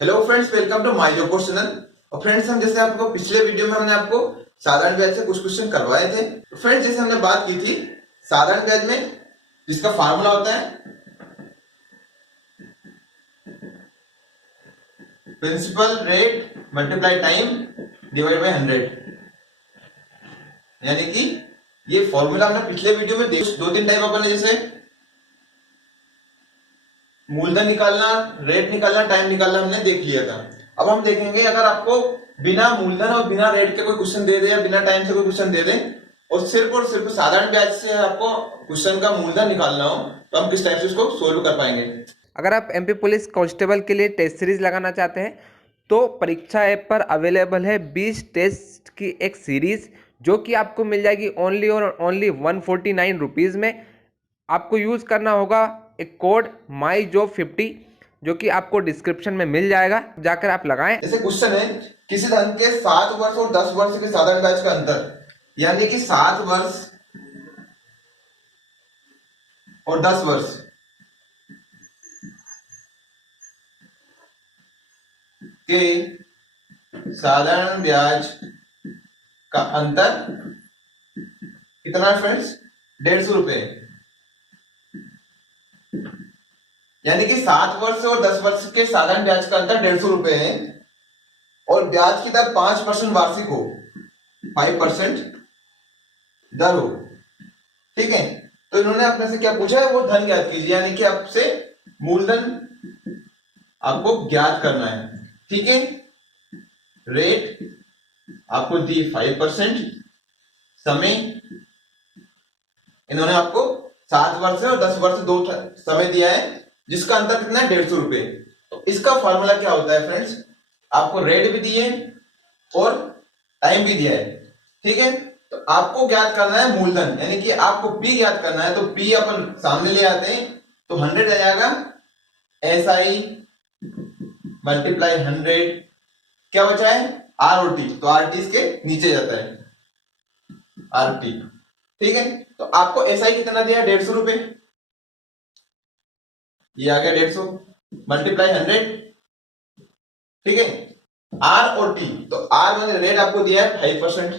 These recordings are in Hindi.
Hello friends, welcome to my job course channel. और फ्रेंड्स, हम जैसे आपको पिछले वीडियो में हमने आपको साधारण ब्याज से कुछ क्वेश्चन करवाए थे। तो फ्रेंड्स, जैसे हमने बात की थी साधारण ब्याज में जिसका फार्मूला होता है principal rate multiply time divide by 100, यानी कि ये फॉर्मूला हमने पिछले वीडियो में दो तीन टाइप अपन ने, जैसे मूलधन निकालना, रेट निकालना, टाइम निकालना हमने देख लिया था। अब हम देखेंगे अगर आपको बिना मूलधन और बिना रेट के कोई क्वेश्चन दे दे या बिना टाइम से कोई क्वेश्चन दे दे और सिर्फ साधारण ब्याज से आपको क्वेश्चन का मूलधन निकालना हो, तो हम किस टाइप से उसको सोल्व कर पाएंगे। अगर आप एमपी पुलिस कांस्टेबल के लिए टेस्ट सीरीज लगाना चाहते हैं तो परीक्षा ऐप पर अवेलेबल है 20 टेस्ट की एक सीरीज, जो कि आपको मिल जाएगी ओनली और ओनली 149 रुपीज़ में। आपको यूज़ करना होगा एक कोड MyJob50, जो कि आपको डिस्क्रिप्शन में मिल जाएगा, जाकर आप लगाएं। जैसे क्वेश्चन है, किसी धन के 7 वर्ष और 10 वर्ष के साधारण ब्याज का अंतर, यानी कि 7 वर्ष और 10 वर्ष के साधारण ब्याज का अंतर कितना है फ्रेंड्स? 150 रुपए। यानी कि 7 वर्ष और 10 वर्ष के साधारण ब्याज का अंतर 150 रुपए है और ब्याज की दर 5% वार्षिक हो, 5% दर हो। ठीक है, तो इन्होंने अपने से क्या पूछा है, वो धन ज्ञात कीजिए, यानी कि आपसे मूलधन आपको ज्ञात करना है। ठीक है, रेट आपको दी 5%, समय इन्होंने आपको 7 वर्ष और 10 वर्ष दो समय दिया है, जिसका अंतर कितना है? 150 रुपए। तो इसका फॉर्मूला क्या होता है फ्रेंड्स? आपको रेट भी दिए और टाइम भी दिया है। ठीक है, तो आपको ज्ञात करना है मूलधन, यानी कि आपको पी ज्ञात करना है। तो पी अपन सामने ले आते हैं, तो 100 आ जाएगा SI मल्टीप्लाई 100, क्या बचा है? आर और टी, तो आर टी इसके नीचे जाता है, आर टी। ठीक है, तो आपको SI कितना दिया है? 150 रुपए। ये आ गया 150 मल्टीप्लाई 100। ठीक है, आर और टी, तो आर मैंने रेट आपको दिया है 5%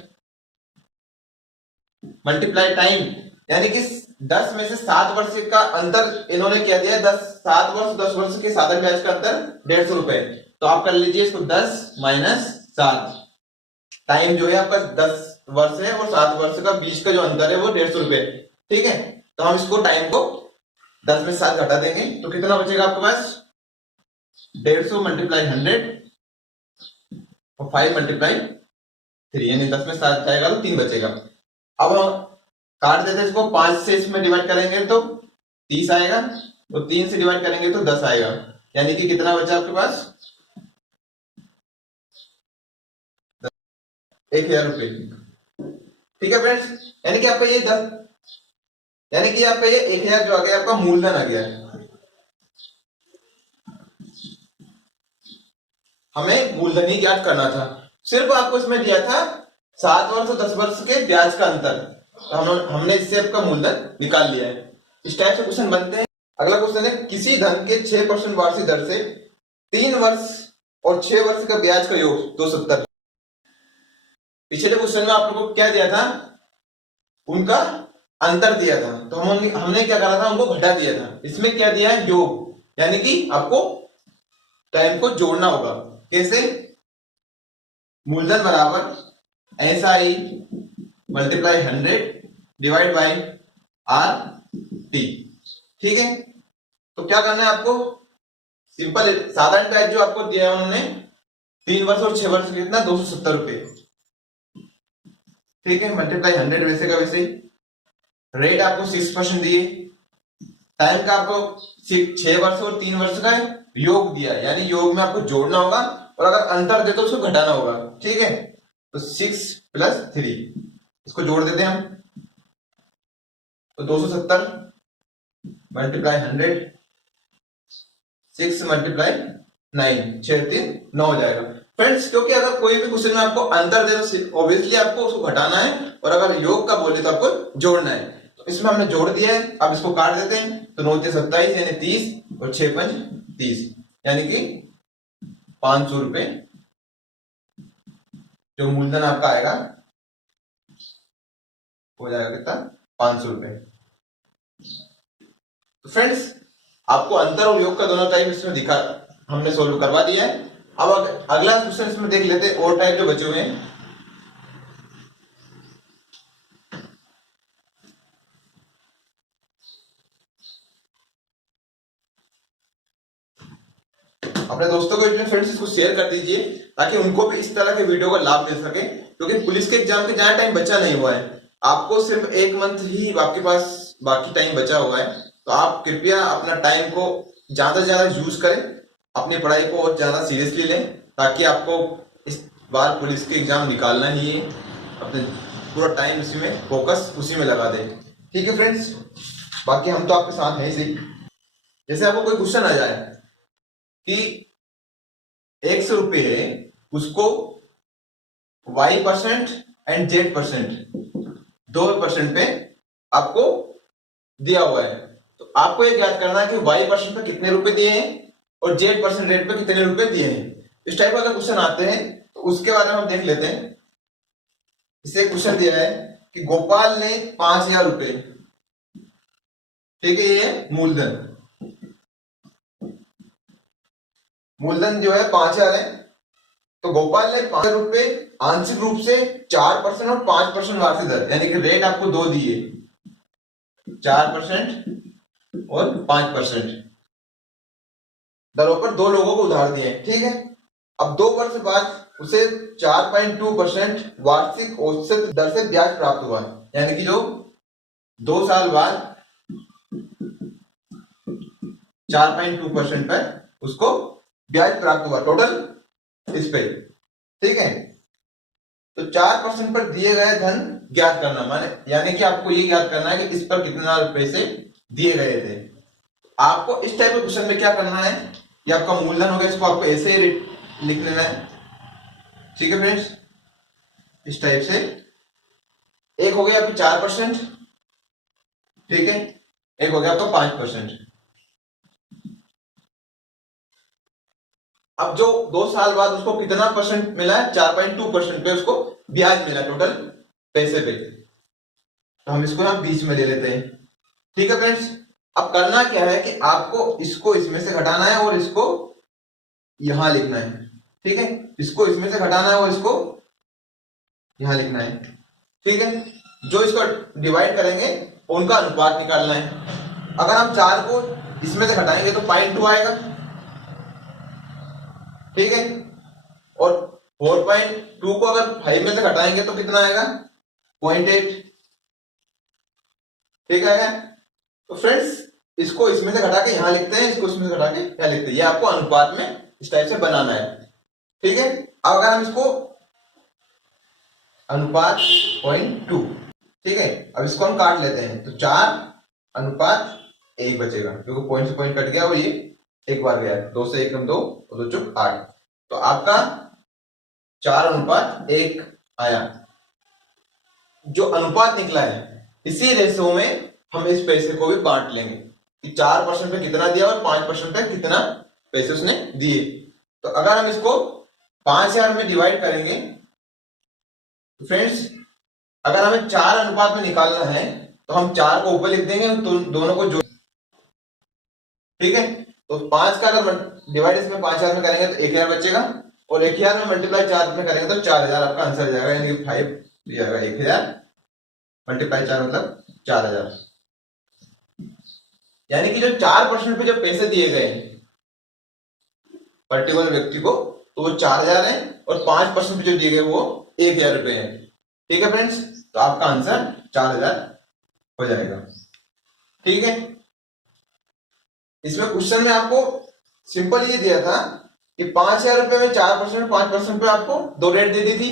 मल्टीप्लाई टाइम, यानी कि 10 में से 7 वर्ष का अंतर इन्होंने क्या दिया है? 7 वर्ष 10 वर्ष के साधारण ब्याज का अंतर 150 रुपए। तो आप कर लीजिए इसको 10 माइनस 7, टाइम जो है आपका 10 वर्ष है और 7 वर्ष का बीच का जो अंतर है वो 150 रुपए। ठीक है, तो हम इसको टाइम को 10 में 7 घटा देंगे, तो कितना बचेगा आपके पास? 150 मल्टीप्लाई 100 और 5 मल्टीप्लाई 3, यानी 10 में 7 जाएगा तो 3 बचेगा। अब काट देते इसको, 5 से इसमें डिवाइड करेंगे तो 30 आएगा और 3 से डिवाइड करेंगे तो 10 आएगा, यानी कि कितना बचा आपके पास? 1000 रुपए। ठीक है फ्रेंड्स, यानी कि आपका ये 10, यानी कि आपका ये 1000 जो आ गया आपका मूलधन आ गया है। हमें मूलधन ही ज्ञात करना था, सिर्फ आपको इसमें दिया था 7 वर्ष और 10 वर्ष के ब्याज का अंतर, तो हमने इससे आपका मूलधन निकाल लिया है। इस टाइप से क्वेश्चन बनते हैं। अगला क्वेश्चन है, किसी धन के 6% वार्षिक दर से 3 वर्ष और 6 वर्ष का ब्याज का योग 270। पिछले क्वेश्चन में आप लोगों को क्या दिया था? उनका अंतर दिया था, तो हमने क्या करा था? उनको घटा दिया था। इसमें क्या दिया है? योग, यानी कि आपको टाइम को जोड़ना होगा। कैसे? मूलधन बराबर SI multiply 100 divide by R T. ठीक है, तो क्या करना है आपको? सिंपल साधारण ब्याज जो आपको दिया है उन्होंने 3 वर्ष और 6 वर्ष कितना? 270 रुपए। ठीक है, मल्टीप्लाई 100 वैसे का वैसे ही। रेट आपको 6% दिए, टाइम का आपको 6 वर्ष और 3 वर्ष का योग दिया, यानी योग में आपको जोड़ना होगा और अगर अंतर दे तो उसको घटाना होगा। ठीक है, तो 6 प्लस 3, इसको जोड़ देते हैं हम, तो 270 मल्टीप्लाई 100, 6 मल्टीप्लाई 9, 6 3 9 हो जाएगा फ्रेंड्स। क्योंकि अगर कोई भी क्वेश्चन में आपको अंतर दे तो ऑब्वियसली आपको उसको घटाना है और अगर योग का बोले तो आपको जोड़ना है। तो इसमें हमने जोड़ दिया है, अब इसको काट देते हैं, तो 9 27 यानी 30 और 6 5 30, यानी कि 500 रुपये जो मूलधन आपका आएगा हो जाएगा कितना, 500 रुपये। तो फ्रेंड्स आपको अंतर और योग का दोनों टाइप इसमें दिखा, हमने सोल्व करवा दिया है। अब अगला क्वेश्चन इसमें देख लेते हैं और टाइप जो बचे हुए हैं। अपने दोस्तों को, अपने फ्रेंड्स इसको शेयर कर दीजिए ताकि उनको भी इस तरह के वीडियो का लाभ मिल सके, क्योंकि पुलिस के एग्जाम के ज्यादा टाइम बचा नहीं हुआ है, आपको सिर्फ 1 मंथ ही आपके पास बाकी टाइम बचा हुआ है। तो आप कृपया अपना टाइम को ज्यादा से ज्यादा यूज करें, अपनी पढ़ाई को और ज्यादा सीरियसली लें, ताकि आपको इस बार पुलिस के एग्जाम निकालना ही है। अपने पूरा टाइम उसी में, फोकस उसी में लगा दें। ठीक है फ्रेंड्स, बाकी हम तो आपके साथ हैं ही। जैसे आपको कोई क्वेश्चन आ जाए कि 100 रुपये है, उसको Y% एंड Z% 2% पे आपको दिया हुआ है, तो आपको ये याद करना है कि Y% पे कितने रुपए दिए हैं और Z% रेट पे कितने रुपए दिए हैं। इस टाइप का अगर क्वेश्चन आते हैं तो उसके बारे में हम देख लेते हैं। इसे क्वेश्चन दिया है कि गोपाल ने 5000 रुपये, ठीक है, ये मूलधन जो है 5000 है। तो गोपाल ने 5000 रुपये आंशिक रूप से 4% और 5% वार्षिक दर, यानी कि रेट आपको दो दिए, 4% और 5% दरों पर दो लोगों को उधार दिए। ठीक है, अब 2 वर्ष बाद उसे 4.2% वार्षिक औसत दर से ब्याज प्राप्त हुआ, यानी कि जो 2 साल बाद 4.2% पर उसको ब्याज प्राप्त हुआ टोटल इस पे। ठीक है, तो 4% पर दिए गए धन ज्ञात करना, माने यानी कि आपको ये ज्ञात करना है कि इस पर कितना पैसे दिए गए थे। आपको इस टाइप के क्वेश्चन में क्या करना है, ये आपका मूलधन हो गया, इसको आपको ऐसे ही लिख लेना है। ठीक है फ्रेंड्स, इस टाइप से एक हो गया आपकी 4%, ठीक है, एक हो गया आपका 5%। अब जो 2 साल बाद उसको कितना परसेंट मिला है, 4.2% पे उसको ब्याज मिला टोटल पैसे पे, तो हम इसको यहां बीच में ले लेते हैं। ठीक है फ्रेंड्स, अब करना क्या है कि आपको इसको इसमें से घटाना है और इसको यहां लिखना है। ठीक है, इसको इसमें से घटाना है और इसको यहां लिखना है। ठीक है, जो इसको डिवाइड करेंगे उनका अनुपात निकालना है। अगर हम 4 को इसमें से घटाएंगे तो 0.2 आएगा, ठीक है, और 4.2 को अगर 5 में से घटाएंगे तो कितना आएगा, 0.8। ठीक है, तो फ्रेंड्स इसको इसमें से घटा के यहां लिखते हैं, इसको इसमें से घटा के यहां लिखते हैं, ये आपको अनुपात में इस टाइप से बनाना है। ठीक है, अब अगर हम इसको अनुपात 0.2, ठीक है, अब इसको हम काट लेते हैं तो 4:1 बचेगा, क्योंकि पॉइंट से पॉइंट कट गया और ये एक बार गया, 2 से 1 कम 2 और 2 चुक 8, तो आपका 4:1 आया। जो अनुपात निकला है इसी रेशो में हम इस पैसे को भी बांट लेंगे कि 4% पे कितना दिया और 5% पे कितना पैसे उसने दिए। तो अगर हम इसको 5000 में डिवाइड करेंगे तो फ्रेंड्स अगर हमें 4 अनुपात में निकालना है तो हम 4 को ऊपर लिख देंगे तो दोनों को जोड़, ठीक है, तो 5 का अगर डिवाइड इसमें 5000 में करेंगे तो 1000 बचेगा और 1000 में मल्टीप्लाई 4 में करेंगे तो 4000 आपका आंसर जाएगा, यानी कि 5 जाएगा, 1000 मल्टीप्लाई 4 मतलब 4000, यानी कि जो 4% पे जो पैसे दिए गए पर्टिकुलर व्यक्ति को तो वो 4000 है और 5% पे जो दिए गए वो 1000 रुपए है। ठीक है फ्रेंड्स, तो आपका आंसर 4000 हो जाएगा। ठीक है, इसमें क्वेश्चन में आपको सिंपल ये दिया था कि 5000 रुपए में 4% 5% पे आपको 2 रेट दे दी थी,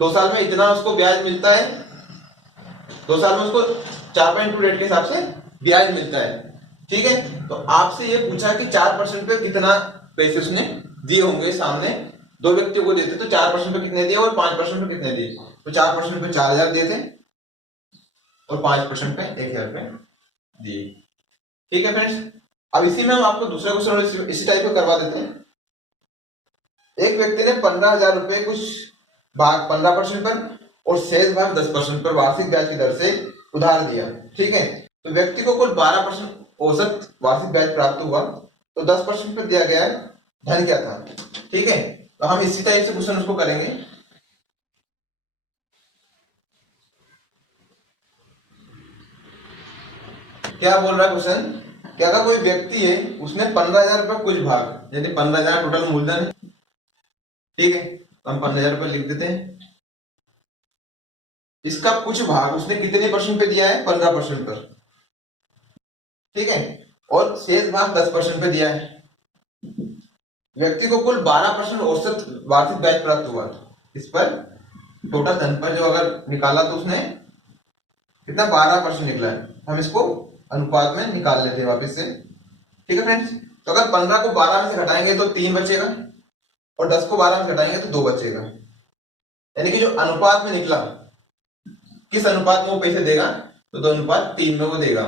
2 साल में इतना उसको ब्याज मिलता है, 2 साल में उसको 4.2 रेट के हिसाब से ब्याज मिलता है। ठीक है, तो आपसे ये पूछा कि 4% पे कितना पैसे उसने दिए होंगे, सामने दो व्यक्तियों को देते तो 4% पे कितने दिए और 5% पे कितने दिए, तो 4% पे 4000 दिए थे और 5% पे 1000 रुपए दिए। ठीक है फ्रेंड्स, अब इसी में हम आपको दूसरा क्वेश्चन इसी टाइप का करवा देते हैं। एक व्यक्ति ने 15,000 रुपए कुछ भाग 15% पर और शेष भाग 10% पर वार्षिक ब्याज की दर से उधार दिया, ठीक है। तो व्यक्ति को कुल 12% औसत वार्षिक ब्याज प्राप्त हुआ, तो 10% पर दिया गया धन क्या था, ठीक है। तो हम इसी टाइप से क्वेश्चन उसको करेंगे। क्या बोल रहा है क्वेश्चन कि अगर कोई व्यक्ति है उसने 15,000 रुपये कुछ भाग, यानी 15,000 टोटल मूलधन है, ठीक है। तो हम 15,000 रुपये लिख देते हैं। इसका कुछ भाग उसने कितने परसेंट पे दिया है, 15% पर, ठीक है। और शेष भाग 10% पे दिया है। व्यक्ति को कुल 12% औसत वार्षिक ब्याज प्राप्त हुआ। इस पर टोटल धन पर जो अगर निकाला तो उसने कितना 12% निकला है। हम इसको अनुपात में निकाल लेते हैं वापस से, ठीक है फ्रेंड्स। तो अगर 15 को 12 में से घटाएंगे तो 3 बचेगा और 10 को 12 में घटाएंगे तो 2 बचेगा। यानी कि जो अनुपात में निकला, किस अनुपात में वो पैसे देगा, तो 2:3 में वो देगा,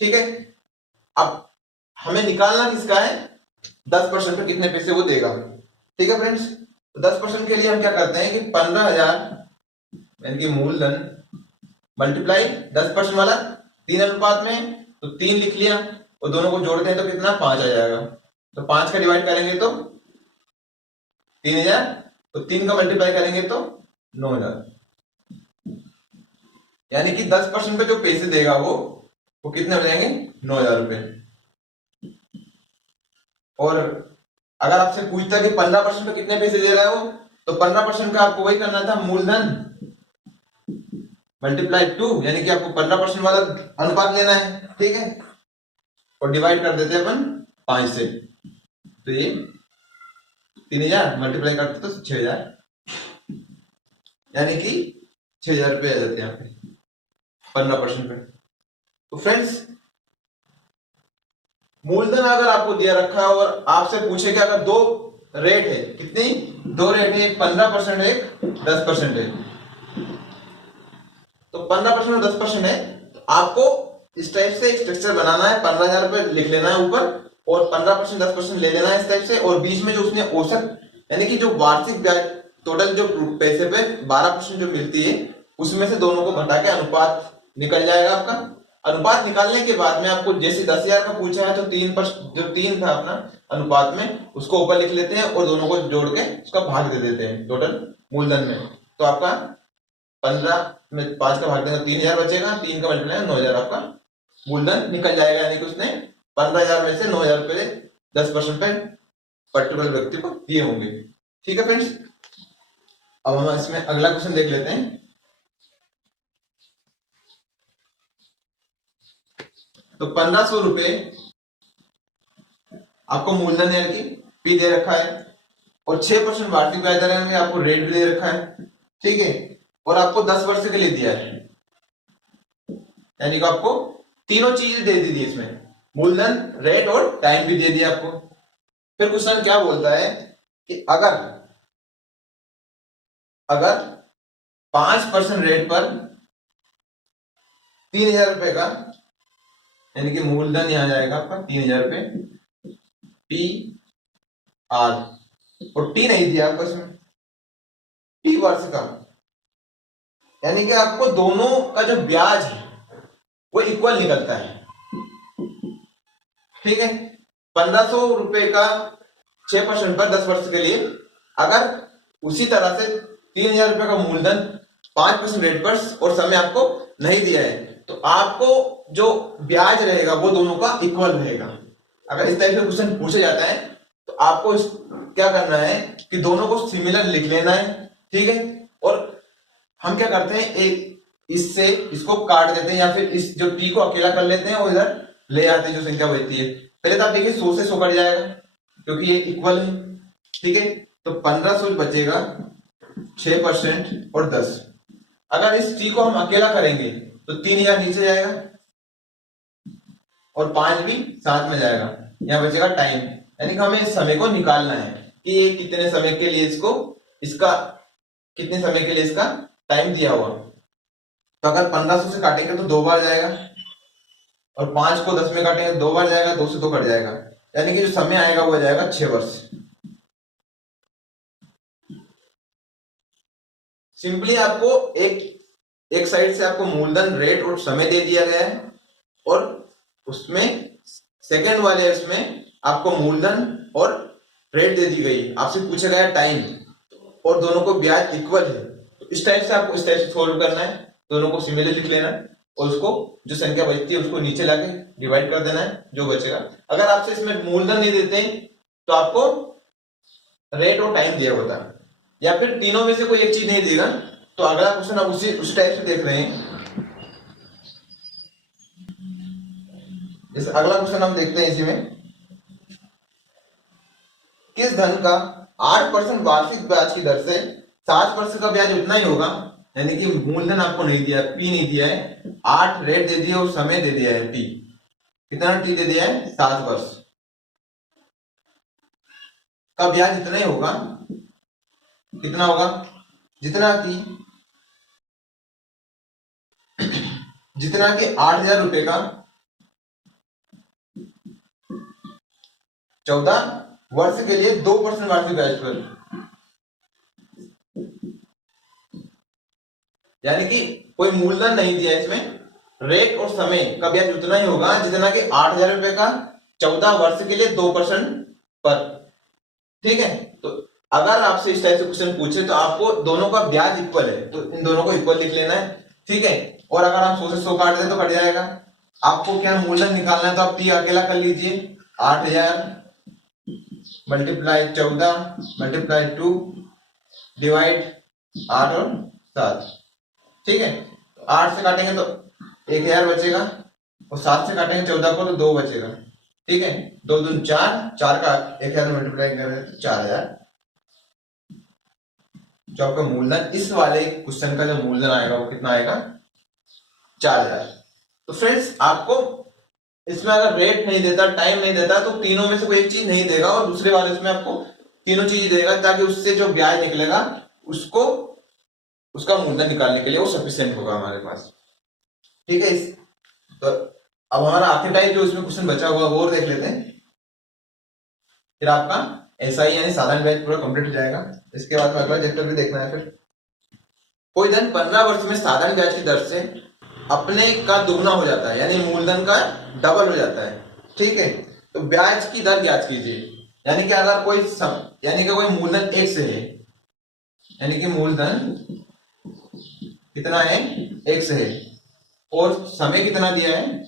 ठीक है। अब हमें निकालना किसका है, 10% पर कितने पैसे वो देगा, ठीक है फ्रेंड्स। तो 10% के लिए हम क्या करते हैं कि 15,000 यानी कि मूलधन मल्टीप्लाई 10% वाला 3 अनुपात में, तो 3 लिख लिया और दोनों को जोड़ते हैं तो कितना 5 आ जाएगा। तो 5 का डिवाइड करेंगे तो 3,000, तो 3 का मल्टीप्लाई करेंगे तो 9,000। यानी कि 10% पे जो पैसे देगा वो कितने हो जाएंगे, 9,000 रुपए। और अगर आपसे पूछता कि 15% पे कितने पैसे दे रहा है वो, तो 15% का आपको वही करना था, मूलधन मल्टीप्लाई 2, यानी कि आपको 15% वाला अनुपात लेना है, ठीक है। और डिवाइड कर देते हैं अपन 5 से, तो ये 3,000 मल्टीप्लाई करते तो 6,000, यानी कि 6,000 रुपये आ जाते हैं यहाँ पे 15% पे। तो फ्रेंड्स, मूलधन अगर आपको दिया रखा है और आपसे पूछे कि अगर 2 रेट है, कितनी 2 रेट है, एक 15% है, एक 10% है, तो 15% और 10% है, तो आपको इस टाइप से एक स्ट्रक्चर बनाना है। 15,000 रुपए लिख लेना है ऊपर और 15% 10% ले लेना है इस टाइप से, और बीच में जो उसने औसत यानी कि जो वार्षिक ब्याज टोटल जो पैसे पे 12% जो मिलती है, उसमें से दोनों को घटा के अनुपात निकल जाएगा आपका। अनुपात निकालने के बाद में आपको जैसे 10,000 का पूछा है तो 3% जो 3 था अपना अनुपात में, उसको ऊपर लिख लेते हैं और दोनों को जोड़ के उसका भाग दे देते हैं टोटल मूलधन में। तो आपका 15 में 5 का भाग देंगे 3,000 बचेगा, 3 का मल्टीप्लाई 9,000 आपका मूलधन निकल जाएगा। यानी कि उसने 15,000 में से 9,000 रुपए 10% पे पर्टिकुलर व्यक्ति को दिए होंगे, ठीक है फ्रेंड्स। अब हम इसमें अगला क्वेश्चन देख लेते हैं। तो 1,500 रुपए आपको मूलधन यानी कि पी दे रखा है और 6% वार्षिक ब्याज दर आपको रेट भी दे रखा है, ठीक है। और आपको 10 वर्ष के लिए दिया है, यानी कि आपको तीनों चीजें दे दी थी इसमें, मूलधन, रेट और टाइम भी दे दिया आपको। फिर क्वेश्चन क्या बोलता है कि अगर 5% रेट पर 3,000 रुपए का, यानी कि मूलधन यहां जाएगा आपका 3,000 रुपए, पी आर, और टी नहीं दिया आपको इसमें, टी वर्ष का, यानी कि आपको दोनों का जो ब्याज है वो इक्वल निकलता है, ठीक है। 1,500 रुपए का 6% पर 10 वर्ष के लिए, अगर उसी तरह से 3,000 रुपए का मूलधन 5% रेट पर और समय आपको नहीं दिया है, तो आपको जो ब्याज रहेगा वो दोनों का इक्वल रहेगा। अगर इस टाइप से क्वेश्चन पूछा जाता है तो आपको क्या करना है कि दोनों को सिमिलर लिख लेना है, ठीक है। और हम क्या करते हैं, इससे इसको काट देते हैं या फिर इस जो टी को अकेला कर लेते हैं और इधर ले आते हैं जो संख्या बचती है। पहले तो आप देखिए 100 से 100 कट जाएगा क्योंकि ये इक्वल है, ठीक है। तो 1,500 बचेगा, 6% और 10। अगर इस टी को हम अकेला करेंगे तो 3,000 नीचे जाएगा और 5 भी साथ में जाएगा। यहाँ बचेगा टाइम, यानी कि हमें इस समय को निकालना है कि ये कितने समय के लिए कितने समय के लिए इसका टाइम दिया हुआ। तो अगर 1,500 से काटेंगे तो 2 बार जाएगा और 5 को 10 में काटेंगे 2 बार जाएगा, 2 से 2 कट जाएगा, यानी कि जो समय आएगा वो जाएगा 6 वर्ष। सिंपली आपको एक साइड से आपको मूलधन, रेट और समय दे दिया गया है, और उसमें सेकंड वाले इसमें आपको मूलधन और रेट दे दी गई, आपसे पूछा गया टाइम, और दोनों को ब्याज इक्वल है। तो इस टाइप से आपको इस टाइप से सॉल्व करना है, दोनों को सिमिलर लिख लेना है, और उसको जो संख्या बचती है उसको नीचे लाके डिवाइड कर देना है, जो बचेगा। अगर आपसे इसमें मूलधन नहीं देते तो आपको रेट और टाइम दिया होता है, या फिर तीनों में से कोई एक चीज नहीं देगा, तो अगला क्वेश्चन आप उसी टाइप से देख रहे हैं। जैसे अगला क्वेश्चन हम देखते हैं, इसी में किस धन का 8% वार्षिक ब्याज की दर से 7% का ब्याज उतना ही होगा, यानी कि मूलधन आपको नहीं दिया, पी नहीं दिया है, 8 रेट दे दिया और समय दे दिया है टी, कितना टी दे दिया है 7 वर्ष का ब्याज इतना ही होगा, कितना होगा, जितना कि 8,000 रुपए का 14 वर्ष के लिए 2% वार्षिक ब्याज पर, यानी कि कोई मूलधन नहीं दिया इसमें, रेट और समय का ब्याज उतना ही होगा जितना कि 8,000 रुपए का 14 वर्ष के लिए 2% पर। ठीक है, तो अगर आपसे इस टाइप से क्वेश्चन पूछे तो आपको दोनों का ब्याज इक्वल है, तो इन दोनों को इक्वल लिख लेना है। ठीक है, और अगर आप 100 से 100 काट दें तो कट जाएगा। आपको क्या मूलधन निकालना है तो आप पी अकेला कर लीजिए, 8,000 मल्टीप्लाई 14 मल्टीप्लाई 2 डिवाइड 8 और 7। ठीक है, तो 8 से काटेंगे तो 1,000 बचेगा, और 7 से काटेंगे 14 को तो 2 बचेगा। ठीक है, 2 दूनी 4, 4 का 1,000 मल्टीप्लाई करें तो 4,000, जो आपका मूलधन, इस वाले क्वेश्चन का जो मूलधन आएगा वो कितना आएगा, 4,000। तो फ्रेंड्स, आपको इसमें अगर रेट नहीं देता, टाइम नहीं देता, तो तीनों में से कोई एक चीज नहीं देगा, और दूसरे वाले इसमें आपको तीनों चीज देगा, ताकि उससे जो ब्याज निकलेगा उसको, उसका मूलधन निकालने के लिए वो सफिशिएंट होगा हमारे पास। ठीक है, तो अब हमारा आखिरी टाइप जो इसमें क्वेश्चन बचा हुआ वो और देख लेते हैं, फिर आपका एसआई यानी साधारण ब्याज पूरा कंप्लीट हो जाएगा। इसके बाद में अगला चैप्टर भी देखना है। फिर कोई धन 15 वर्ष में साधारण ब्याज की दर से अपने का दुगना हो जाता है, यानी मूलधन का डबल हो जाता है। ठीक है, तो ब्याज की दर ज्ञात कीजिए, यानी कि अगर कोई यानी कि कोई मूलधन 1 से है, यानी कि मूलधन कितना है, 1 से है, और समय कितना दिया है,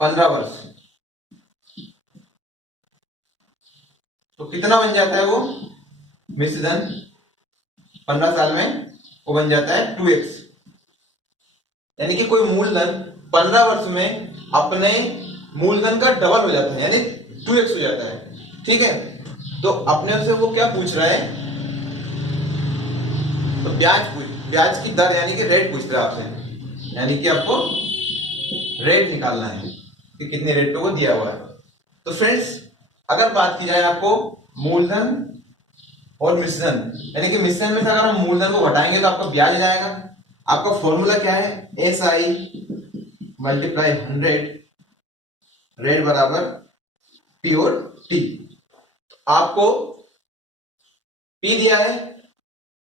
15 वर्ष, तो कितना बन जाता है वो मिश्र धन 15 साल में, वो बन जाता है 2x, यानी कि कोई मूलधन 15 वर्ष में अपने मूलधन का डबल हो जाता है, यानी 2x हो जाता है। ठीक है, तो अपने से वो क्या पूछ रहा है, तो ब्याज की दर यानी कि रेट पूछ रहा है आपसे, यानी कि आपको रेट निकालना है कि कितने रेट पे वो दिया हुआ है। तो फ्रेंड्स, अगर बात की जाए आपको मूलधन और मिश्रण, यानी कि मिश्रण में से अगर हम मूलधन को घटाएंगे तो आपका ब्याज जाएगा। आपका फॉर्मूला क्या है, SI मल्टीप्लाई 100 रेट बराबर P और T। आपको P दिया है,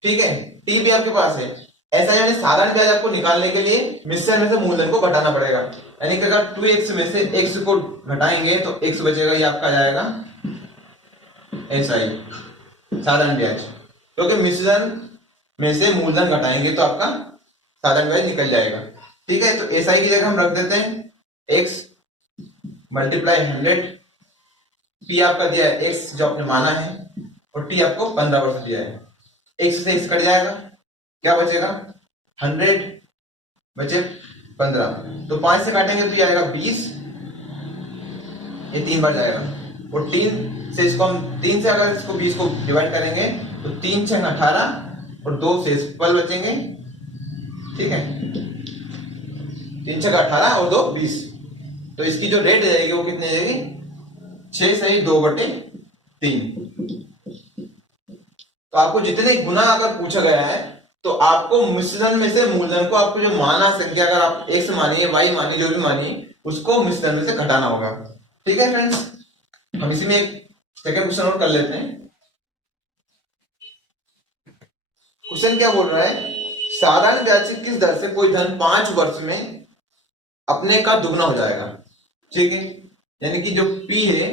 ठीक है, T भी आपके पास है। ऐसा यानी साधारण ब्याज आपको निकालने के लिए मिश्रण में से मूलधन को घटाना पड़ेगा, यानी कि अगर 2x में से x को घटाएंगे तो x बचेगा, ये आपका जाएगा SI साधारण ब्याज, क्योंकि मिश्रण में से मूलधन घटाएंगे तो आपका साधारण ब्याज निकल जाएगा। ठीक है, तो SI की जगह हम रख देते हैं x मल्टीप्लाई 100, P आपका दिया है x जो आपने माना है, और T आपको 15 वर्ष दिया है। x से x कट जाएगा, क्या बचेगा, 100 बचे 15, तो 5 से काटेंगे तो ये आएगा 20, ये 3 बार जाएगा, और 3 से इसको हम 3 से अगर इसको 20 को डिवाइड करेंगे तो 3 6 18 और 2 से 12 बचेंगे। ठीक है, 3 6 18 और 2 20, तो इसकी जो रेट जाएगी वो कितनी जाएगी, 6 सही 2/3। तो आपको जितने गुना अगर पूछा गया है तो आपको मिश्रण में से मूलधन को, आपको जो माना संख्या, अगर आप x मानिए y मानिए जो भी मानिए, उसको मिश्रण में से घटाना होगा। ठीक है फ्रेंड्स, हम इसी में एक सेकंड क्वेश्चन और कर लेते हैं। क्वेश्चन क्या बोल रहा है, साधारण ब्याज से किस दर से कोई धन 5 वर्ष में अपने का दुगना हो जाएगा। ठीक है, यानी कि जो P है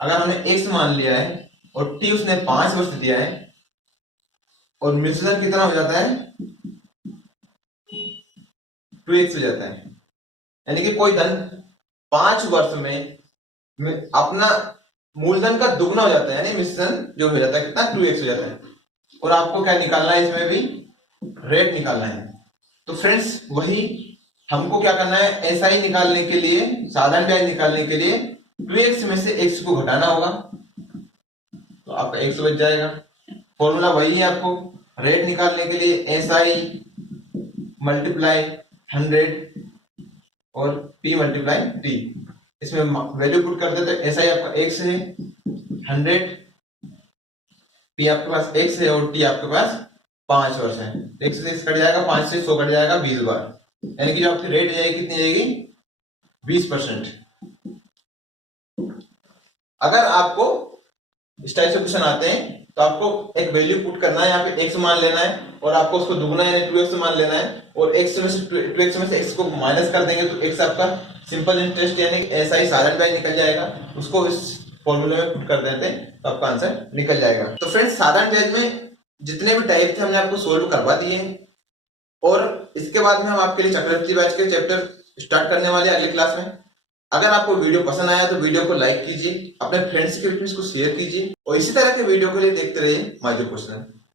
अगर हमने x मान लिया है और T उसने 5 वर्ष दिया है और मिश्रण कितना हो जाता है 2x हो जाता है, यानी कि कोई धन 5 वर्ष में अपना मूलधन का दुगना हो जाता है, यानी मिश्रण जो हो जाता है कितना 2x हो जाता है। और आपको क्या निकालना है, इसमें भी रेट निकालना है। तो फ्रेंड्स वही हमको क्या करना है, एसआई निकालने के लिए, साधारण ब्याज निकालने के लिए 2x में से x को घटाना होगा, तो आपका x बच जाएगा। फॉर्मूला वही है, आपको रेट निकालने के लिए एसआई मल्टीप्लाई 100 और p मल्टीप्लाई t, इसमें वैल्यू पुट कर देते हैं। एसआई आपका x है 100, p आपके पास x है और t आपके पास 5 वर्ष है। x से कट जाएगा, 5 से 100 कट जाएगा 20 बार, यानी कि जो आपकी रेट जाएगी कितनी जाएगी 20%। अगर आपको इस टाइप से क्वेश्चन आते हैं तो आपको एक वैल्यू पुट करना है, यहाँ पे x मान लेना है और आपको उसको दुगना यानी 2x मान लेना है और x में से 2x में से x को माइनस कर देंगे तो x आपका सिंपल इंटरेस्ट यानी ऐसा ही साधारण ब्याज निकल जाएगा, उसको इस फॉर्मूले में पुट कर देते हैं तो आपका आंसर निकल जाएगा। तो फ्रेंड्स साधारण ब्याज में जितने भी टाइप थे हमने आपको सोल्व करवा दिए हैं और इसके बाद में हम आपके लिए चक्रवृद्धि ब्याज के चैप्टर स्टार्ट करने वाले हैं अगली क्लास में। अगर आपको वीडियो पसंद आया तो वीडियो को लाइक कीजिए, अपने फ्रेंड्स के बीच में इसको शेयर कीजिए और इसी तरह के वीडियो के लिए देखते रहिए माय जो क्वेश्चन।